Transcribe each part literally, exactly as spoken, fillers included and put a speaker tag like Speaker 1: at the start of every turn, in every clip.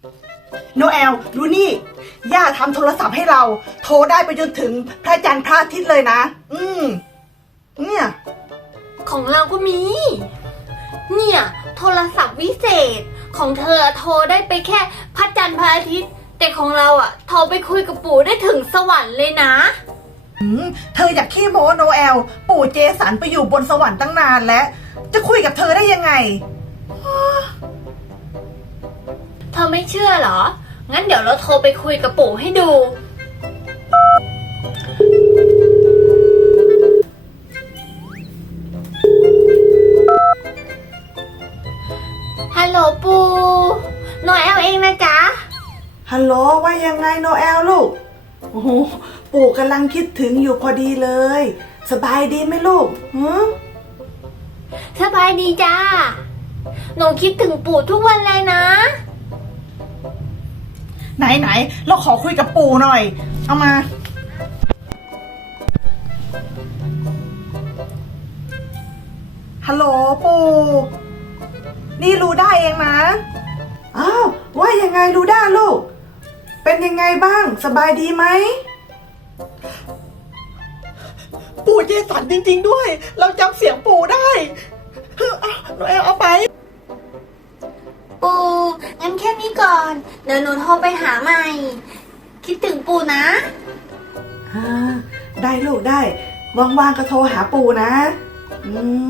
Speaker 1: โนแอลดูนี่ย่าทำโทรศัพท์ให้เราโทรได้ไปจนถึงพระจันทร์พระอาทิตย์เลยนะอืมเนี่ย
Speaker 2: ของเราก็มีเนี่ยโทรศัพท์วิเศษของเธอโทรได้ไปแค่พระจันทร์พระอาทิตย์แต่ของเราอะโทรไปคุยกับปู่ได้ถึงสวรรค์เลยนะ
Speaker 1: อืมเธออยากขี้โม้โนแอลปู่เจสันไปอยู่บนสวรรค์ตั้งนานแล้วจะคุยกับเธอได้ยังไง
Speaker 2: เธอไม่เชื่อเหรองั้นเดี๋ยวเราโทรไปคุยกับปู่ให้ดูฮัลโหลปู่โนแอลเองนะจ๊ะ
Speaker 1: ฮัลโหลว่ายังไงโนแอลลูกโอ้โหปู่กำลังคิดถึงอยู่พอดีเลยสบายดีไหมลูกหือ
Speaker 2: สบายดีจ้าหนูคิดถึงปู่ทุกวันเลยนะ
Speaker 1: ไหนไหนเราขอคุยกับปู่หน่อยเอามาฮัลโหลปู่นี่ลูด้าเองนะอ้าวว่ายังไงลูด้าลูกเป็นยังไงบ้างสบายดีไหมปู่เจสันจริงๆด้วยเราจำเสียงปู่ได้เฮ้ยเอาหนูเอาเอาไป
Speaker 2: ปู่งั้นแค่นี้ก่อนเดี๋ยวหนูโทรไปหาใหม่คิดถึงปู่นะ
Speaker 1: อ่าได้ลูกได้ว่างๆก็โทรหาปู่นะอืม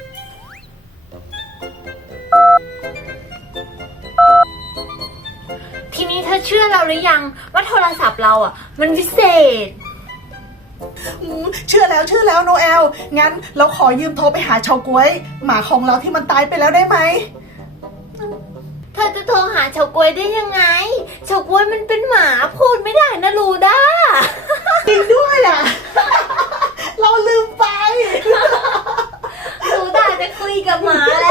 Speaker 2: ทีนี้เธอเชื่อเราหรือยังว่าโทรศัพท์เราอ่ะมันวิเศษ
Speaker 1: เชื่อแล้วเชื่อแล้วโนแอลงั้นเราขอยืมโทรไปหาเฉาก๊วยหมาของเราที่มันตายไปแล้วได้ไหม
Speaker 2: เธอจะโทรหาเฉาก๊วยได้ยังไงเฉาก๊วยมันเป็นหมาพูดไม่ได้นะลูด้า
Speaker 1: จริงด้วยอ่ะ เราลืมไป
Speaker 2: ลูด้าจะคุยกับหมา